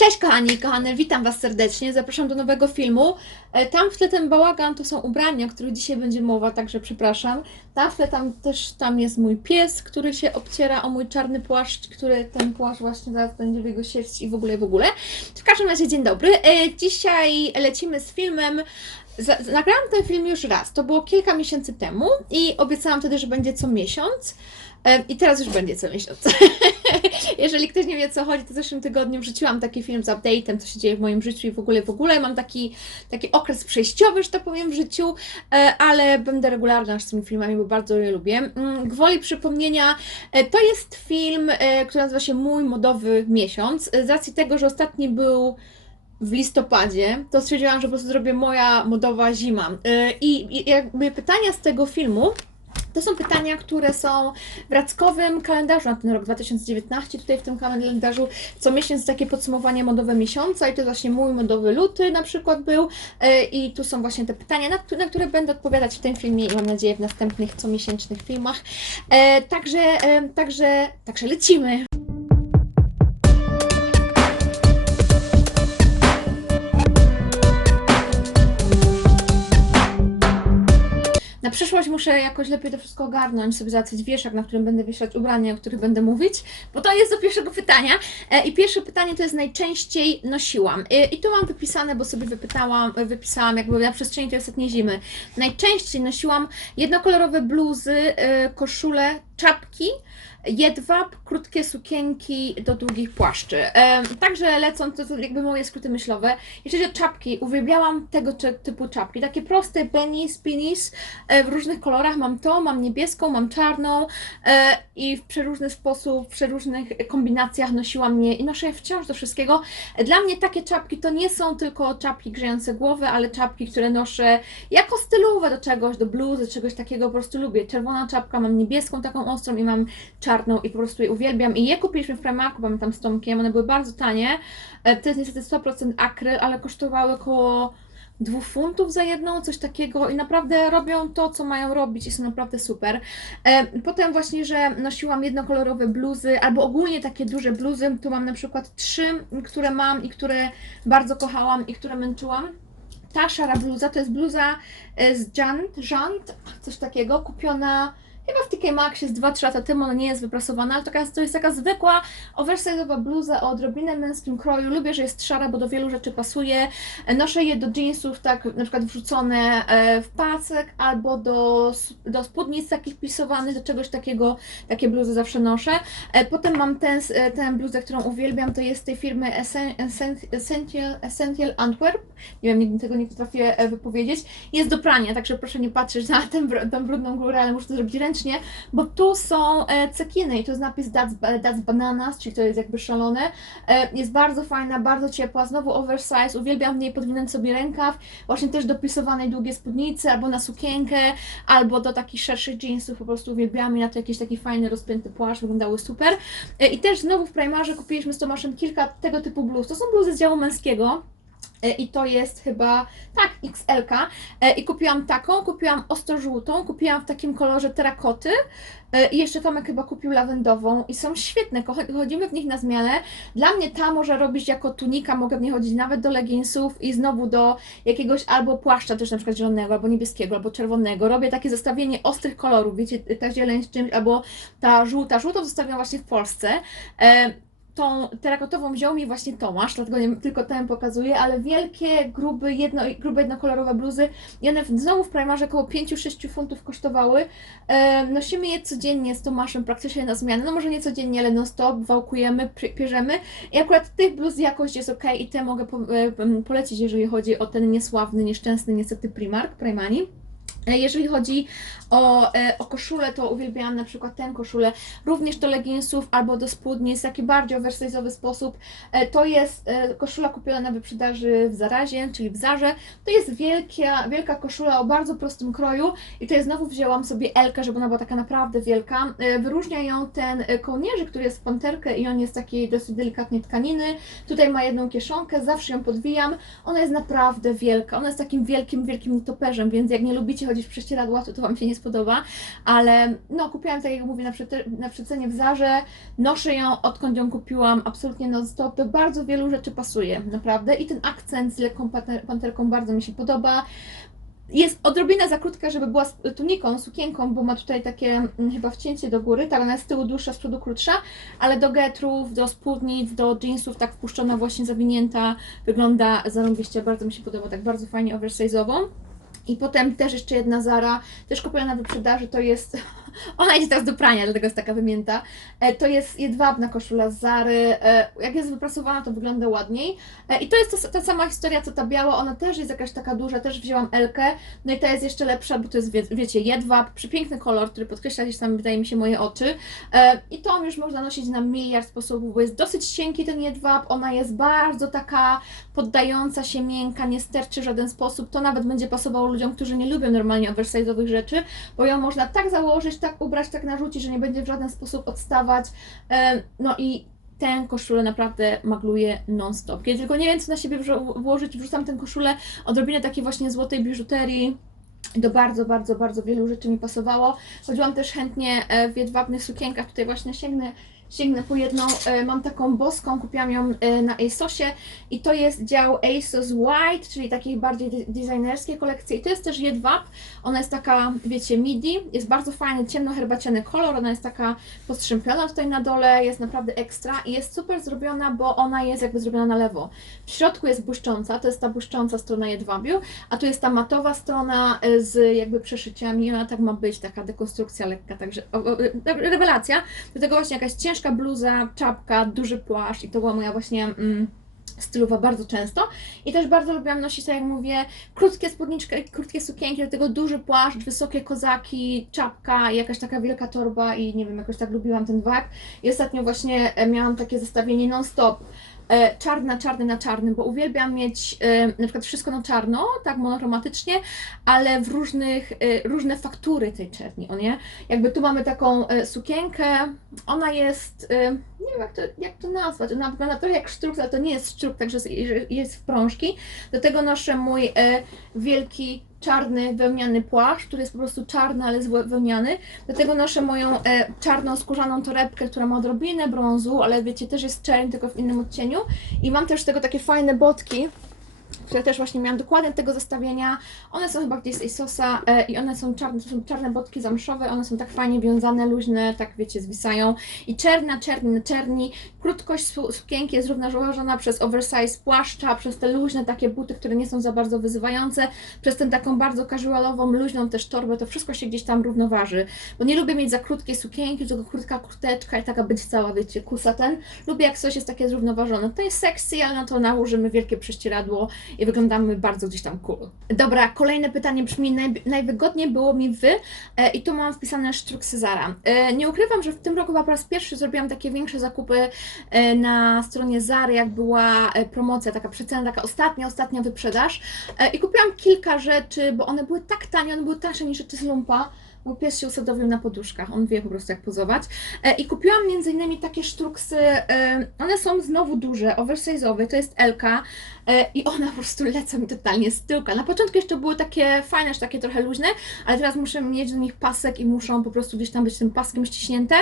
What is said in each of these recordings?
Cześć kochani, kochane, witam Was serdecznie, zapraszam do nowego filmu. E, Tam w tle ten bałagan to są ubrania, o których dzisiaj będzie mowa, także przepraszam. Tam w tle tam też tam jest mój pies, który się obciera o mój czarny płaszcz, który ten płaszcz właśnie zaraz będzie w jego sierści i w ogóle, w ogóle. W każdym razie dzień dobry. E, Dzisiaj lecimy z filmem. Nagrałam ten film już raz, to było kilka miesięcy temu i obiecałam wtedy, że będzie co miesiąc. I teraz już będzie co miesiąc. Jeżeli ktoś nie wie co chodzi, to w zeszłym tygodniu wrzuciłam taki film z update'em, co się dzieje w moim życiu i w ogóle, w ogóle. Mam taki, taki okres przejściowy, że tak powiem, w życiu, e, ale będę regularna z tymi filmami, bo bardzo je lubię. Mm, Gwoli przypomnienia, e, to jest film, e, który nazywa się Mój Modowy Miesiąc. Z racji tego, że ostatni był w listopadzie, to stwierdziłam, że po prostu zrobię moja modowa zima. I jakby pytania z tego filmu to są pytania, które są w Rackowym kalendarzu na ten rok 2019. Tutaj w tym kalendarzu co miesiąc takie podsumowanie modowe miesiąca i to właśnie mój modowy luty na przykład był. E, I tu są właśnie te pytania, na, na które będę odpowiadać w tym filmie i mam nadzieję w następnych comiesięcznych filmach. E, Także, e, także, także lecimy. Na przyszłość muszę jakoś lepiej to wszystko ogarnąć, sobie załatwić wieszak, na którym będę wieszać ubrania, o których będę mówić, bo to jest do pierwszego pytania. E, I pierwsze pytanie to jest najczęściej nosiłam. E, I tu mam wypisane, bo sobie wypytałam, e, wypisałam jakby na przestrzeni tej ostatniej zimy. Najczęściej nosiłam jednokolorowe bluzy, koszule, czapki, jedwab, krótkie sukienki do długich płaszczy. Także lecąc, to, to jakby moje skróty myślowe. Jeżeli chodzi o czapki, uwielbiałam tego typu czapki. Takie proste beanies, beanies e, w różnych kolorach. Mam to, mam niebieską, mam czarną e, i w przeróżny sposób, w przeróżnych kombinacjach nosiłam je i noszę je wciąż do wszystkiego. Dla mnie takie czapki to nie są tylko czapki grzejące głowę, ale czapki, które noszę jako stylowe do czegoś, do bluzy, czegoś takiego po prostu lubię. Czerwona czapka, mam niebieską taką ostrą i mam czarną i po prostu je uwielbiam. I je kupiliśmy w Primarku, pamiętam z Tomkiem, one były bardzo tanie. E, To jest niestety 100% akryl, ale kosztowały około dwóch funtów za jedną, coś takiego i naprawdę robią to, co mają robić i są naprawdę super. E, Potem właśnie, że nosiłam jednokolorowe bluzy, albo ogólnie takie duże bluzy, tu mam na przykład trzy, które mam i które bardzo kochałam i które męczyłam. Ta szara bluza to jest bluza e, z Jant, Jant, coś takiego, kupiona chyba w TK Maxie z 2-3 lata temu, ona nie jest wyprasowana, ale taka, to jest taka zwykła, oversize'owa bluza o odrobinę męskim kroju. Lubię, że jest szara, bo do wielu rzeczy pasuje. E, Noszę je do jeansów, tak na przykład wrzucone e, w pasek, albo do, do spódnic takich pisowanych, do czegoś takiego, takie bluzy zawsze noszę. E, Potem mam ten, tę bluzę, którą uwielbiam, to jest z tej firmy Essen- Essen- Essential, Essential Antwerp. Nie wiem, nigdy tego nie potrafię e, wypowiedzieć. Jest do prania, także proszę nie patrzeć na tę, tę brudną górę, ale muszę to zrobić ręcznie, bo tu są e, cekiny i to jest napis That's, That's Bananas, czyli to jest jakby szalone. E, Jest bardzo fajna, bardzo ciepła, znowu oversize, uwielbiam w niej podwinąć sobie rękaw, właśnie też do pisowanej długiej spódnicy, albo na sukienkę, albo do takich szerszych jeansów, po prostu uwielbiam i na to jakiś taki fajny, rozpięty płaszcz, wyglądały super. E, I też znowu w Primarze kupiliśmy z Tomaszem kilka tego typu bluz, to są bluzy z działu męskiego, i to jest chyba, tak, XL. I kupiłam taką, kupiłam ostro-żółtą, kupiłam w takim kolorze terakoty e, i jeszcze Tomek chyba kupił lawendową i są świetne, chodzimy w nich na zmianę. Dla mnie ta może robić jako tunika, mogę w niej chodzić nawet do leginsów i znowu do jakiegoś albo płaszcza też na przykład zielonego, albo niebieskiego, albo czerwonego. Robię takie zestawienie ostrych kolorów, wiecie, ta zieleń z czymś, albo ta żółta. Żółtą zostawiam właśnie w Polsce. Tą terakotową wziął mi właśnie Tomasz, dlatego nie, tylko ten pokazuję, ale wielkie, grube, jedno, grube jednokolorowe bluzy i one znowu w Primarze około 5-6 funtów kosztowały. E, nosimy je codziennie z Tomaszem praktycznie na zmianę, no może nie codziennie, ale non stop, wałkujemy, pierzemy i akurat tych bluz jakość jest ok i te mogę po, e, polecić, jeżeli chodzi o ten niesławny, nieszczęsny niestety Primark, Primani. E, Jeżeli chodzi o, e, o koszulę, to uwielbiałam na przykład tę koszulę, również do leginsów albo do spódnic, w taki bardziej oversize'owy sposób. E, To jest koszula kupiona na wyprzedaży w Zarazie, czyli w Zarze. To jest wielka, wielka koszula o bardzo prostym kroju i tutaj znowu wzięłam sobie Elkę, żeby ona była taka naprawdę wielka. Wyróżnia ją ten kołnierzyk, który jest w panterkę i on jest takiej dosyć delikatnej tkaniny. Tutaj ma jedną kieszonkę, zawsze ją podwijam. Ona jest naprawdę wielka, ona jest takim wielkim, wielkim nietoperzem, więc jak nie lubicie chodzić w prześcieradła, to to Wam się nie spodoba, ale no kupiłam, tak jak mówię, na, przete- na przecenie w Zarze, noszę ją, odkąd ją kupiłam, absolutnie non-stop, do bardzo wielu rzeczy pasuje, naprawdę, i ten akcent z lekką panterką bardzo mi się podoba. Jest odrobina za krótka, żeby była tuniką, sukienką, bo ma tutaj takie mm, chyba wcięcie do góry, tak ona jest z tyłu dłuższa, z przodu krótsza, ale do getrów, do spódnic, do jeansów tak wpuszczona, właśnie zawinięta, wygląda zarąbiście, bardzo mi się podoba, tak bardzo fajnie oversize'ową. I potem też jeszcze jedna Zara, też kupiona na wyprzedaży, to jest, ona idzie teraz do prania, dlatego jest taka wymięta. E, To jest jedwabna koszula z Zary, e, jak jest wyprasowana to wygląda ładniej. E, I to jest ta, ta sama historia co ta biała, ona też jest jakaś taka duża, też wzięłam Elkę, no i ta jest jeszcze lepsza, bo to jest, wie, wiecie, jedwab, przepiękny kolor, który podkreśla gdzieś tam, wydaje mi się, moje oczy. I to już można nosić na miliard sposobów, bo jest dosyć cienki ten jedwab, ona jest bardzo taka poddająca się, miękka, nie sterczy w żaden sposób. To nawet będzie pasowało ludziom, którzy nie lubią normalnie oversize'owych rzeczy, bo ją można tak założyć, tak ubrać, tak narzucić, że nie będzie w żaden sposób odstawać. No i tę koszulę naprawdę magluję non-stop. Kiedy tylko nie wiem, co na siebie włożyć, wrzucam tę koszulę, odrobinę takiej właśnie złotej biżuterii, do bardzo, bardzo, bardzo wielu rzeczy mi pasowało. Chodziłam też chętnie e, w jedwabnych sukienkach, tutaj właśnie sięgnę, sięgnę po jedną, e, mam taką boską, kupiłam ją e, na ASOSie i to jest dział ASOS White, czyli takiej bardziej de- designerskiej kolekcji i to jest też jedwab, ona jest taka, wiecie, midi, jest bardzo fajny, ciemno-herbaciany kolor, ona jest taka postrzępiona tutaj na dole, jest naprawdę ekstra i jest super zrobiona, bo ona jest jakby zrobiona na lewo. W środku jest błyszcząca, to jest ta błyszcząca strona jedwabiu, a tu jest ta matowa strona e, z jakby przeszyciami, ona tak ma być, taka dekonstrukcja lekka, także o, o, rewelacja. Do tego właśnie jakaś ciężka bluza, czapka, duży płaszcz i to była moja właśnie mm, stylowa bardzo często. I też bardzo lubiłam nosić, tak jak mówię, krótkie spódniczki, krótkie sukienki, do tego duży płaszcz, wysokie kozaki, czapka i jakaś taka wielka torba i nie wiem, jakoś tak lubiłam ten vibe. I ostatnio właśnie e, miałam takie zestawienie non-stop czarny na czarny na czarnym, bo uwielbiam mieć e, na przykład wszystko na czarno, tak monochromatycznie, ale w różnych, e, różne faktury tej czerni, o nie? Jakby tu mamy taką e, sukienkę, ona jest, e, nie wiem jak to, jak to nazwać, ona wygląda trochę jak sztruk, ale to nie jest sztruk, także jest, jest w prążki. Do tego noszę mój e, wielki czarny wełniany płaszcz, który jest po prostu czarny, ale złe- wełniany. Do tego noszę moją e, czarną skórzaną torebkę, która ma odrobinę brązu, ale wiecie, też jest czerń, tylko w innym odcieniu. I mam też z tego takie fajne botki, które też właśnie miałam dokładnie tego zestawienia. One są chyba gdzieś z ASOSa e, i one są czarne, to są czarne botki zamszowe, one są tak fajnie wiązane, luźne, tak wiecie, zwisają. I czerna, czerni na czerni. Krótkość su- sukienki jest równoważona przez oversize płaszcza, przez te luźne takie buty, które nie są za bardzo wyzywające, przez tę taką bardzo casualową, luźną też torbę, to wszystko się gdzieś tam równoważy. Bo nie lubię mieć za krótkie sukienki, tylko krótka kurteczka i taka być cała, wiecie, kusa ten. Lubię jak coś jest takie zrównoważone. To jest sexy, ale na to nałożymy wielkie prześcieradło i wyglądamy bardzo gdzieś tam cool. Dobra, kolejne pytanie brzmi, naj, najwygodniej było mi wy e, i tu mam wpisane sztruk Cezara. E, nie ukrywam, że w tym roku po raz pierwszy zrobiłam takie większe zakupy e, na stronie Zary, jak była e, promocja, taka przecena, taka ostatnia, ostatnia wyprzedaż e, i kupiłam kilka rzeczy, bo one były tak tanie, one były tańsze niż rzeczy z lumpa. Mój pies się usadowił na poduszkach, on wie po prostu jak pozować. E, I kupiłam między innymi takie sztruksy, e, one są znowu duże, oversize'owe, to jest Elka e, i one po prostu lecą mi totalnie z tyłka. Na początku jeszcze były takie fajne, takie trochę luźne, ale teraz muszę mieć do nich pasek i muszą po prostu gdzieś tam być tym paskiem ściśnięte.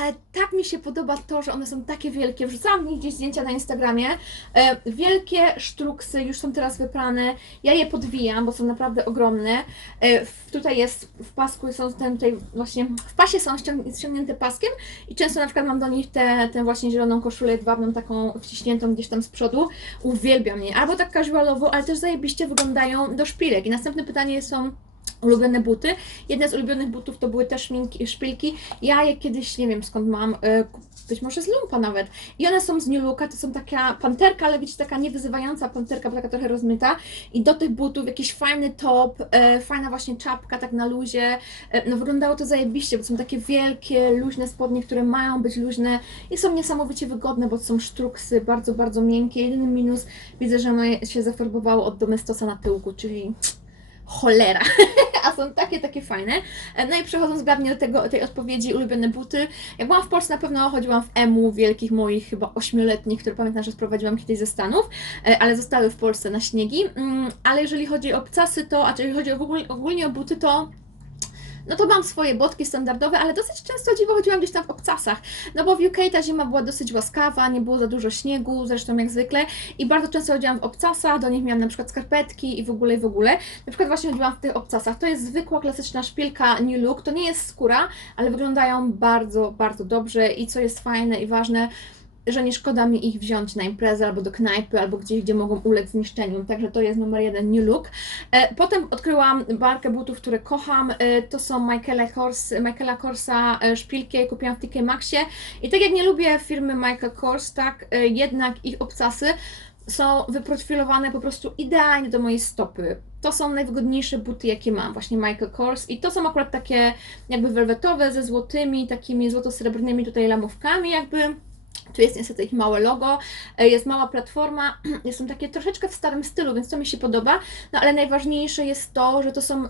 Ale tak mi się podoba to, że one są takie wielkie. Wrzucałam nich gdzieś zdjęcia na Instagramie. E, wielkie sztruksy już są teraz wyprane. Ja je podwijam, bo są naprawdę ogromne. E, tutaj jest w pasku są ten tutaj właśnie w pasie są ściąg- ściągnięte paskiem i często na przykład mam do nich tę tę właśnie zieloną koszulę jedwabną taką wciśniętą gdzieś tam z przodu. Uwielbiam je. Albo tak casualowo, ale też zajebiście wyglądają do szpilek. I następne pytanie są ulubione buty. Jedne z ulubionych butów to były też szminki, szpilki. Ja je kiedyś, nie wiem skąd mam, kup- być może z lumpa nawet. I one są z New Looka, to są taka panterka, ale wiecie, taka niewyzywająca panterka, bo taka trochę rozmyta. I do tych butów jakiś fajny top, e, fajna właśnie czapka, tak na luzie. E, no wyglądało to zajebiście, bo są takie wielkie, luźne spodnie, które mają być luźne i są niesamowicie wygodne, bo są sztruksy, bardzo, bardzo miękkie. Jedyny minus, widzę, że moje się zafarbowało od domestosa na tyłku, czyli cholera. a są takie, takie fajne. E, No i przechodząc zgadnie do tego, tej odpowiedzi, ulubione buty. Jak byłam w Polsce, na pewno chodziłam w emu wielkich moich, chyba ośmioletnich, które pamiętam, że sprowadziłam kiedyś ze Stanów, e, ale zostały w Polsce na śniegi. Mm, Ale jeżeli chodzi o obcasy, to, a jeżeli chodzi o ogólnie o buty, to no to mam swoje botki standardowe, ale dosyć często dziwo chodziłam gdzieś tam w obcasach, no bo w UK ta zima była dosyć łaskawa, nie było za dużo śniegu, zresztą jak zwykle. I bardzo często chodziłam w obcasach, do nich miałam na przykład skarpetki i w ogóle i w ogóle. Na przykład właśnie chodziłam w tych obcasach, to jest zwykła, klasyczna szpilka New Look, to nie jest skóra, ale wyglądają bardzo, bardzo dobrze i co jest fajne i ważne, że nie szkoda mi ich wziąć na imprezę albo do knajpy, albo gdzieś, gdzie mogą ulec zniszczeniu. Także to jest numer jeden New Look. E, Potem odkryłam barkę butów, które kocham. E, To są Michaela, Kors, Michaela Korsa e, szpilki, kupiłam w TK Maxie. I tak jak nie lubię firmy Michael Kors, tak jednak ich obcasy są wyprofilowane po prostu idealnie do mojej stopy. To są najwygodniejsze buty, jakie mam, właśnie Michael Kors. I to są akurat takie jakby welwetowe, ze złotymi, takimi złoto-srebrnymi tutaj lamówkami, jakby. Tu jest niestety ich małe logo, e, jest mała platforma, są takie troszeczkę w starym stylu, więc to mi się podoba. No ale najważniejsze jest to, że to są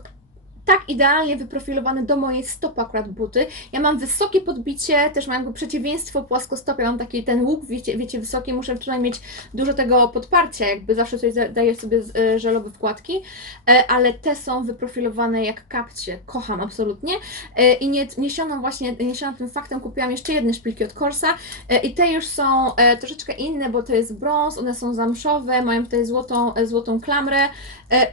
tak idealnie wyprofilowane do mojej stopy akurat buty. Ja mam wysokie podbicie, też mam jakby przeciwieństwo płaskostopia, mam taki ten łuk, wiecie, wiecie wysoki, muszę tutaj mieć dużo tego podparcia, jakby zawsze tutaj daję sobie e, żelowe wkładki, e, ale te są wyprofilowane jak kapcie, kocham absolutnie. E, i nie, niesioną właśnie, niesioną tym faktem. Kupiłam jeszcze jedne szpilki od Corsa. I te już są troszeczkę inne, bo to jest brąz, one są zamszowe, mają tutaj złotą, złotą klamrę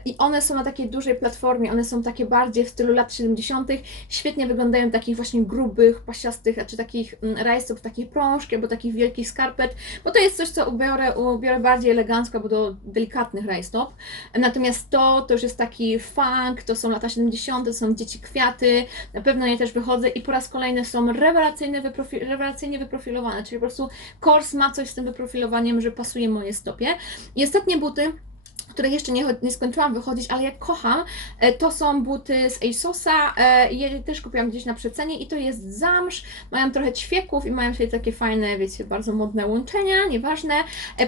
i one są na takiej dużej platformie, one są takie bardziej w stylu lat 70. Świetnie wyglądają w takich właśnie grubych, pasiastych, czy takich mm, rajstop, takich prążki albo takich wielkich skarpet, bo to jest coś, co ubiorę, ubiorę bardziej elegancko, bo do delikatnych rajstop. Natomiast to, to już jest taki funk, to są lata 70., to są dzieci kwiaty, na pewno je też wychodzę i po raz kolejny są rewelacyjnie, wyprofi- rewelacyjnie wyprofilowane, czyli po prostu Kors ma coś z tym wyprofilowaniem, że pasuje mojej stopie. I ostatnie buty, które jeszcze nie, nie skończyłam wychodzić, ale jak kocham, e, to są buty z ASOSa, e, je też kupiłam gdzieś na przecenie i to jest zamsz, mają trochę ćwieków i mają tutaj takie fajne, wiecie, bardzo modne łączenia, nieważne.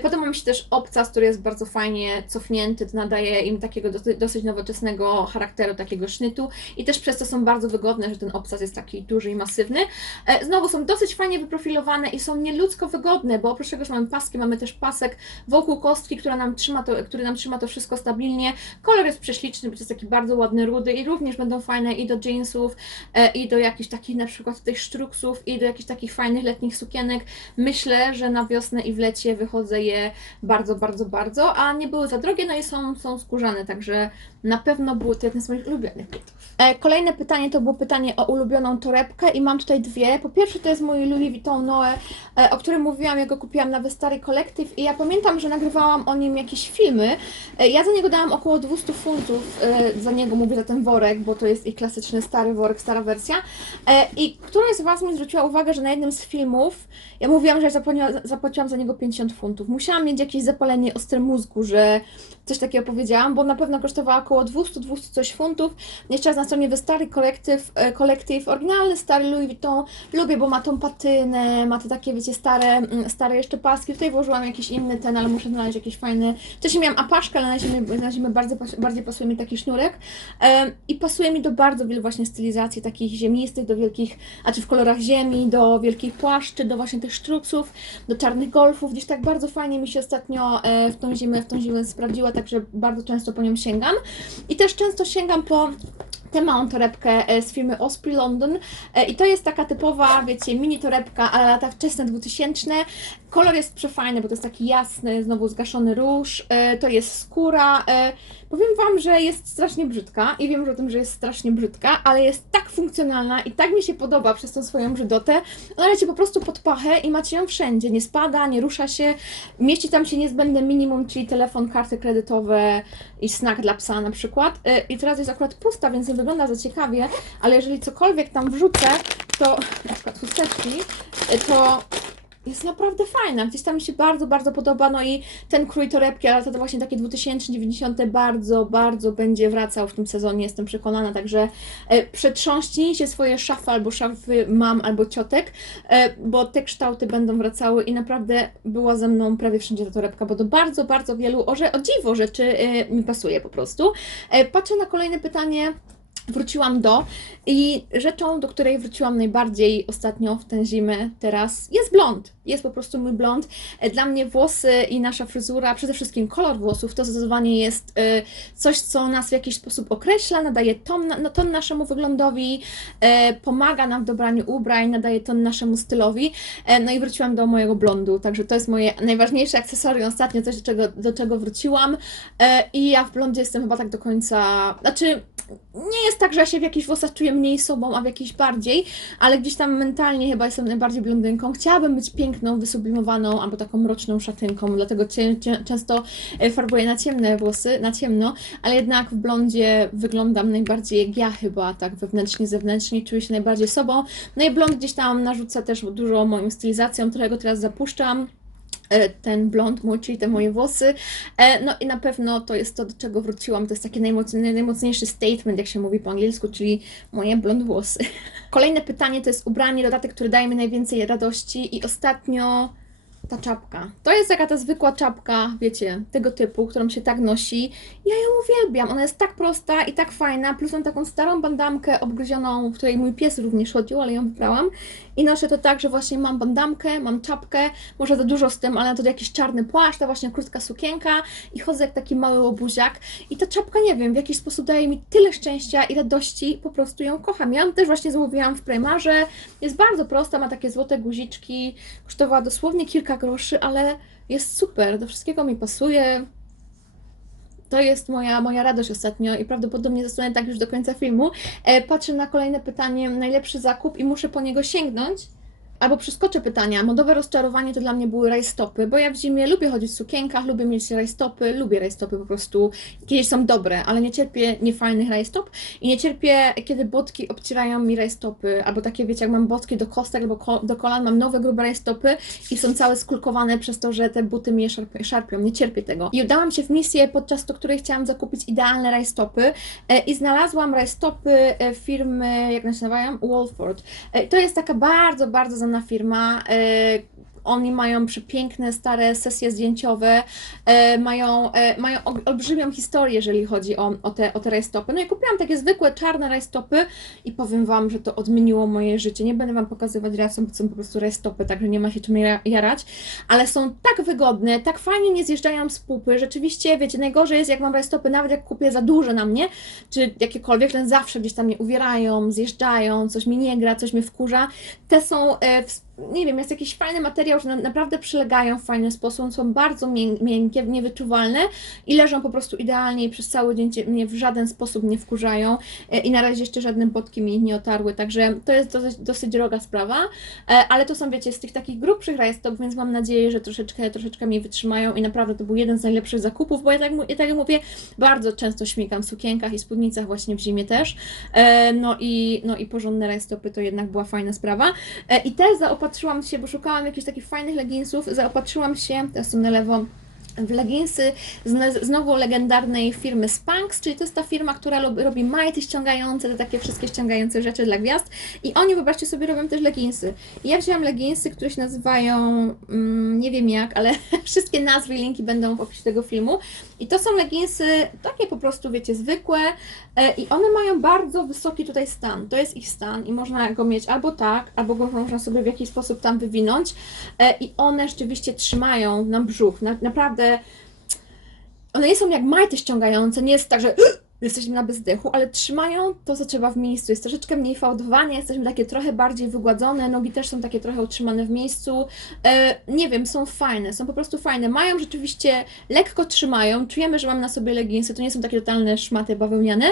Potem mam jeszcze też obcas, który jest bardzo fajnie cofnięty, to nadaje im takiego dosyć, dosyć nowoczesnego charakteru, takiego sznytu i też przez to są bardzo wygodne, że ten obcas jest taki duży i masywny. E, Znowu są dosyć fajnie wyprofilowane i są nieludzko wygodne, bo oprócz tego, że mamy paski, mamy też pasek wokół kostki, która nam trzyma to, który nam trzyma to wszystko stabilnie. Kolor jest prześliczny, bo to jest taki bardzo ładny rudy i również będą fajne i do jeansów, e, i do jakichś takich na przykład tych sztruksów, i do jakichś takich fajnych letnich sukienek. Myślę, że na wiosnę i w lecie wychodzę je bardzo, bardzo, bardzo, a nie były za drogie, no i są, są skórzane, także na pewno były to jedne z moich ulubionych butów. E, Kolejne pytanie to było pytanie o ulubioną torebkę i mam tutaj dwie. Po pierwsze to jest mój Louis Vuitton Noe, e, o którym mówiłam, ja go kupiłam na Wystary Collective i ja pamiętam, że nagrywałam o nim jakieś filmy. E, Ja za niego dałam około 200 funtów, e, za niego mówię za ten worek, bo to jest ich klasyczny stary worek, stara wersja. E, I któraś z Was mi zwróciła uwagę, że na jednym z filmów ja mówiłam, że zapłaciłam, za niego 50 funtów. Musiałam mieć jakieś zapalenie ostre mózgu, że coś takiego powiedziałam, bo na pewno kosztowała około 200-200 coś funtów. Jeszcze raz na stronie Wystary e, Collective, oryginalny stary Louis Vuitton, lubię, bo ma tą patynę, ma te takie, wiecie, stare, mm, stare jeszcze paski. Tutaj włożyłam jakiś inny ten, ale muszę znaleźć jakieś fajne. Wcześniej miałam apaszkę, ale na zimę, na zimę bardzo, bardziej pasuje mi taki sznurek. I pasuje mi do bardzo wielu właśnie stylizacji takich ziemistych, do wielkich, a czy w kolorach ziemi, do wielkich płaszczy, do właśnie tych sztruksów, do czarnych golfów. Gdzieś tak bardzo fajnie mi się ostatnio e, w tą zimę, w tą zimę sprawdziła, także bardzo często po nią sięgam. I też często sięgam po tę małą torebkę e, z firmy Osprey London E, i to jest taka typowa, wiecie, mini torebka, ale lata wczesne 2000. Kolor jest przefajny, bo to jest taki jasny, znowu zgaszony róż, e, to jest skóra. Powiem Wam, że jest strasznie brzydka i wiem o tym, że jest strasznie brzydka, ale jest tak funkcjonalna i tak mi się podoba przez tą swoją brzydotę. Ona leci po prostu pod pachę i macie ją wszędzie, nie spada, nie rusza się, mieści tam się niezbędne minimum, czyli telefon, karty kredytowe i snack dla psa na przykład. I teraz jest akurat pusta, więc wygląda za ciekawie, ale jeżeli cokolwiek tam wrzucę, to na przykład chusteczki, e, to jest naprawdę fajna. Gdzieś tam mi się bardzo, bardzo podoba. No i ten krój torebki, ale to właśnie takie 2090 bardzo, bardzo będzie wracał w tym sezonie, jestem przekonana. Także e, przetrząśnijcie swoje szafy albo szafy mam albo ciotek, e, bo te kształty będą wracały i naprawdę była ze mną prawie wszędzie ta torebka, bo do bardzo, bardzo wielu, o, że, o dziwo rzeczy e, mi pasuje po prostu. E, patrzę na kolejne pytanie. Wróciłam do i rzeczą, do której wróciłam najbardziej ostatnio w tę zimę teraz jest blond. Jest po prostu mój blond. E, Dla mnie włosy i nasza fryzura, przede wszystkim kolor włosów, to zdecydowanie jest e, coś, co nas w jakiś sposób określa, nadaje ton, no, ton naszemu wyglądowi, e, pomaga nam w dobraniu ubrań, nadaje ton naszemu stylowi. No i wróciłam do mojego blondu, także to jest moje najważniejsze akcesorium ostatnio, coś do czego, do czego wróciłam. I ja w blondzie jestem chyba tak do końca, znaczy nie jest tak, że ja się w jakichś włosach czuję mniej sobą, a w jakichś bardziej, ale gdzieś tam mentalnie chyba jestem najbardziej blondynką. Chciałabym być piękną, wysublimowaną albo taką mroczną szatynką, dlatego cię, cię, często e, farbuję na ciemne włosy, na ciemno, ale jednak w blondzie wyglądam najbardziej jak ja chyba, tak wewnętrznie, zewnętrznie, czuję się najbardziej sobą. No i blond gdzieś tam narzuca też dużo moją stylizacją, trochę go teraz zapuszczam ten blond mój, czyli te moje włosy. E, No i na pewno to jest to, do czego wróciłam. To jest taki najmocniej, najmocniejszy statement, jak się mówi po angielsku, czyli moje blond włosy. Kolejne pytanie to jest ubranie, dodatek, który daje mi najwięcej radości i ostatnio ta czapka. To jest taka ta zwykła czapka, wiecie, tego typu, którą się tak nosi. Ja ją uwielbiam. Ona jest tak prosta i tak fajna, plus mam taką starą bandamkę obgryzioną, w której mój pies również chodził, ale ją wybrałam. I noszę to tak, że właśnie mam bandamkę, mam czapkę, może za dużo z tym, ale to jakiś czarny płaszcz, ta właśnie krótka sukienka i chodzę jak taki mały łobuziak. I ta czapka, nie wiem, w jakiś sposób daje mi tyle szczęścia i radości, po prostu ją kocham. Ja ją też właśnie zamówiłam w Primarze, jest bardzo prosta, ma takie złote guziczki, kosztowała dosłownie kilka groszy, ale jest super, do wszystkiego mi pasuje. To jest moja, moja radość ostatnio i prawdopodobnie zostanę tak już do końca filmu. E, patrzę na kolejne pytanie, najlepszy zakup i muszę po niego sięgnąć. Albo przeskoczę pytania. Modowe rozczarowanie to dla mnie były rajstopy, bo ja w zimie lubię chodzić w sukienkach, lubię mieć rajstopy, lubię rajstopy po prostu. Kiedyś są dobre, ale nie cierpię niefajnych rajstop i nie cierpię, kiedy botki obcierają mi rajstopy, albo takie, wiecie, jak mam botki do kostek albo ko- do kolan, mam nowe grube rajstopy i są całe skulkowane przez to, że te buty mnie szarp- szarpią. Nie cierpię tego. I udałam się w misję, podczas do której chciałam zakupić idealne rajstopy e, i znalazłam rajstopy e, firmy, jak nazywają? Wolford. E, To jest taka bardzo, bardzo firma. Oni mają przepiękne, stare sesje zdjęciowe, e, mają, e, mają ol- olbrzymią historię, jeżeli chodzi o, o, te, o te rajstopy. No i kupiłam takie zwykłe, czarne rajstopy i powiem Wam, że to odmieniło moje życie. Nie będę Wam pokazywać rasą, bo są po prostu rajstopy, także nie ma się czym ja- jarać, ale są tak wygodne, tak fajnie nie zjeżdżają z pupy. Rzeczywiście, wiecie, najgorzej jest, jak mam rajstopy, nawet jak kupię za duże na mnie, czy jakiekolwiek, one zawsze gdzieś tam mnie uwierają, zjeżdżają, coś mi nie gra, coś mnie wkurza. Te są, e, w, nie wiem, jest jakiś fajny materiał, że na, naprawdę przylegają w fajny sposób, są bardzo mię- miękkie, niewyczuwalne i leżą po prostu idealnie i przez cały dzień mnie w żaden sposób nie wkurzają e, i na razie jeszcze żadne potki mi nie otarły, także to jest dosyć, dosyć droga sprawa, e, ale to są, wiecie, z tych takich grubszych rajstop, więc mam nadzieję, że troszeczkę, troszeczkę mi wytrzymają i naprawdę to był jeden z najlepszych zakupów, bo ja tak, ja tak mówię, bardzo często śmigam w sukienkach i spódnicach właśnie w zimie też, e, no i, no i porządne rajstopy to jednak była fajna sprawa. I też zaopatrzyłam się, bo szukałam jakichś takich fajnych leginsów, zaopatrzyłam się, teraz są na lewo, w leginsy z, znowu legendarnej firmy Spanx, czyli to jest ta firma, która robi majty ściągające, te takie wszystkie ściągające rzeczy dla gwiazd. I oni, wyobraźcie sobie, robią też leginsy. Ja wzięłam leginsy, które się nazywają, mm, nie wiem jak, ale wszystkie nazwy i linki będą w opisie tego filmu. I to są leginsy takie po prostu, wiecie, zwykłe e, i one mają bardzo wysoki tutaj stan. To jest ich stan i można go mieć albo tak, albo go można sobie w jakiś sposób tam wywinąć e, i one rzeczywiście trzymają na brzuch. Na, naprawdę one nie są jak majty ściągające, nie jest tak, że jesteśmy na bezdechu, ale trzymają to, co trzeba w miejscu. Jest troszeczkę mniej fałdowanie, jesteśmy takie trochę bardziej wygładzone, nogi też są takie trochę utrzymane w miejscu. E, nie wiem, są fajne, są po prostu fajne. Mają rzeczywiście, lekko trzymają, czujemy, że mam na sobie leginsy, to nie są takie totalne szmaty bawełniane,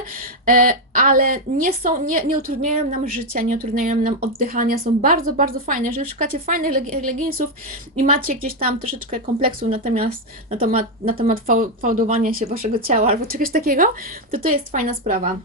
e, ale nie są, nie, nie utrudniają nam życia, nie utrudniają nam oddychania, są bardzo, bardzo fajne. Jeżeli szukacie fajnych leg- leginsów i macie gdzieś tam troszeczkę kompleksu natomiast na temat, na temat fał, fałdowania się waszego ciała albo czegoś takiego, to to jest fajna sprawa.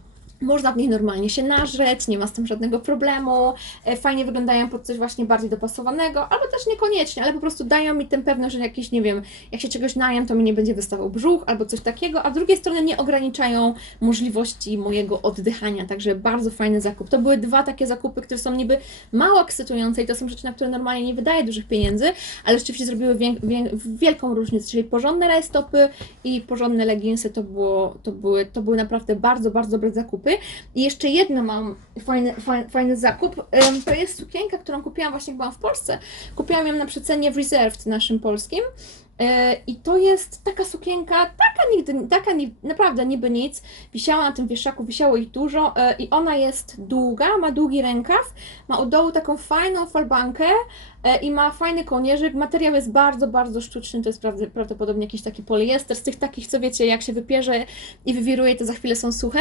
Można w nich normalnie się nażreć, nie ma z tym żadnego problemu. e, Fajnie wyglądają pod coś właśnie bardziej dopasowanego, albo też niekoniecznie, ale po prostu dają mi tę pewność, że jakiś, nie wiem, jak się czegoś najem, to mi nie będzie wystawał brzuch albo coś takiego, a z drugiej strony nie ograniczają możliwości mojego oddychania, także bardzo fajny zakup. To były dwa takie zakupy, które są niby mało ekscytujące i to są rzeczy, na które normalnie nie wydaję dużych pieniędzy, ale rzeczywiście zrobiły wielką różnicę, czyli porządne rajstopy i porządne leginsy to, było, to, były, to były naprawdę bardzo, bardzo dobre zakupy. I jeszcze jedno mam fajny, fajny, fajny zakup. To jest sukienka, którą kupiłam właśnie jak byłam w Polsce. Kupiłam ją na przecenie w Reserved naszym polskim. E, I to jest taka sukienka, taka nigdy, taka ni, naprawdę niby nic. Wisiała na tym wieszaku, wisiało ich dużo e, i ona jest długa, ma długi rękaw, ma od dołu taką fajną falbankę i ma fajny kołnierzyk. Materiał jest bardzo, bardzo sztuczny, to jest prawd- prawdopodobnie jakiś taki poliester, z tych takich, co wiecie, jak się wypierze i wywiruje, to za chwilę są suche.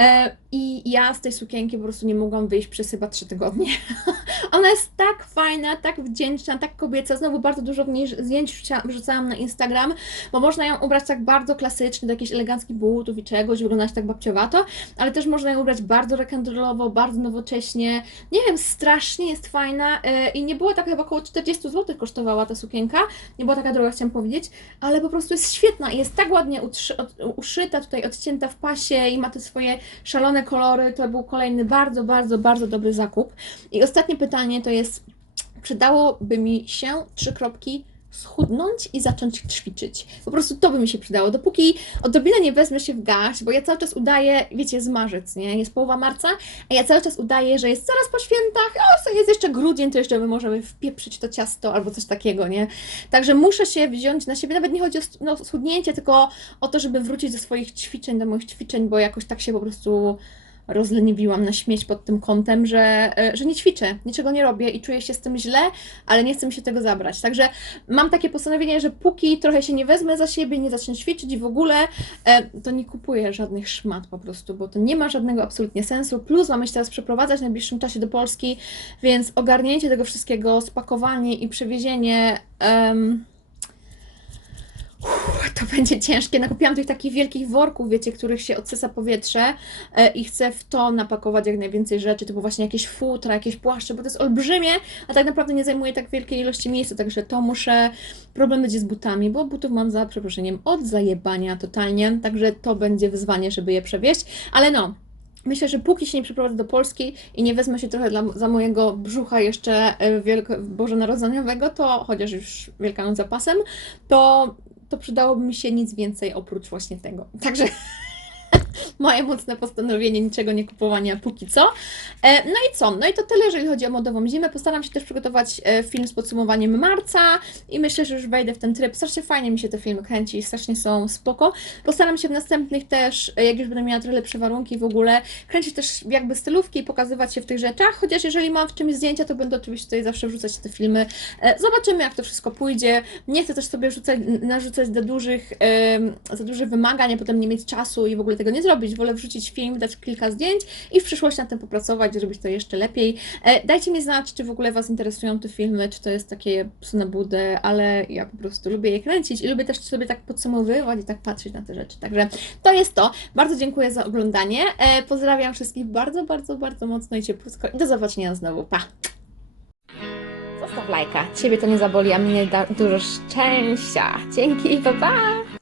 E, I ja z tej sukienki po prostu nie mogłam wyjść przez chyba trzy tygodnie. Ona jest tak fajna, tak wdzięczna, tak kobieca. Znowu bardzo dużo w niej zdjęć wrzucałam na Instagram, bo można ją ubrać tak bardzo klasycznie, do jakichś eleganckich butów i czegoś, wyglądać tak babciowato, ale też można ją ubrać bardzo rock'n'rollowo, bardzo nowocześnie. Nie wiem, strasznie jest fajna e, i nie była taka chyba około 40 zł kosztowała ta sukienka. Nie była taka droga, chciałam powiedzieć, ale po prostu jest świetna i jest tak ładnie uszyta, tutaj odcięta w pasie i ma te swoje szalone kolory. To był kolejny bardzo, bardzo, bardzo dobry zakup. I ostatnie pytanie to jest, przydałoby mi się trzy kropki schudnąć i zacząć ćwiczyć. Po prostu to by mi się przydało. Dopóki odrobinę nie wezmę się w garść, bo ja cały czas udaję, wiecie, jest marzec, nie? Jest połowa marca, a ja cały czas udaję, że jest zaraz po świętach, o, jest jeszcze grudzień, to jeszcze my możemy wpieprzyć to ciasto albo coś takiego, nie? Także muszę się wziąć na siebie, nawet nie chodzi o no, schudnięcie, tylko o to, żeby wrócić do swoich ćwiczeń, do moich ćwiczeń, bo jakoś tak się po prostu rozleniwiłam na śmieć pod tym kątem, że, e, że nie ćwiczę, niczego nie robię i czuję się z tym źle, ale nie chcę mi się tego zabrać. Także mam takie postanowienie, że póki trochę się nie wezmę za siebie, nie zacznę ćwiczyć i w ogóle, e, to nie kupuję żadnych szmat po prostu, bo to nie ma żadnego absolutnie sensu. Plus mamy się teraz przeprowadzać w najbliższym czasie do Polski, więc ogarnięcie tego wszystkiego, spakowanie i przewiezienie. em, To będzie ciężkie. Nakupiłam tych takich wielkich worków, wiecie, których się odsysa powietrze e, i chcę w to napakować jak najwięcej rzeczy, typu właśnie jakieś futra, jakieś płaszcze, bo to jest olbrzymie, a tak naprawdę nie zajmuje tak wielkiej ilości miejsca, także to muszę. Problem będzie z butami, bo butów mam za przeproszeniem od zajebania totalnie, także to będzie wyzwanie, żeby je przewieźć, ale no. Myślę, że póki się nie przeprowadzę do Polski i nie wezmę się trochę dla, za mojego brzucha jeszcze e, wielko, bożonarodzeniowego, to chociaż już Wielkanoc zapasem, to, to przydałoby mi się nic więcej oprócz właśnie tego. Także moje mocne postanowienie niczego nie kupowania póki co. E, No i co? No i to tyle, jeżeli chodzi o modową zimę. Postaram się też przygotować e, film z podsumowaniem marca i myślę, że już wejdę w ten tryb. Strasznie fajnie mi się te filmy kręci, strasznie są spoko. Postaram się w następnych też, e, jak już będę miała trochę lepsze warunki w ogóle, kręcić też jakby stylówki i pokazywać się w tych rzeczach, chociaż jeżeli mam w czymś zdjęcia, to będę oczywiście tutaj zawsze wrzucać te filmy. Zobaczymy, jak to wszystko pójdzie. Nie chcę też sobie rzucać, narzucać za dużych, za dużych wymagań, a potem nie mieć czasu i w ogóle tego nie zrobić. Wolę wrzucić film, dać kilka zdjęć i w przyszłości na tym popracować, zrobić to jeszcze lepiej. E, Dajcie mi znać, czy w ogóle Was interesują te filmy, czy to jest takie psu na budę, ale ja po prostu lubię je kręcić i lubię też sobie tak podsumowywać i tak patrzeć na te rzeczy. Także to jest to. Bardzo dziękuję za oglądanie. E, Pozdrawiam wszystkich bardzo, bardzo, bardzo mocno i cieplutko i do zobaczenia znowu. Pa! Zostaw lajka. Ciebie to nie zaboli, a mnie da dużo szczęścia. Dzięki, pa pa!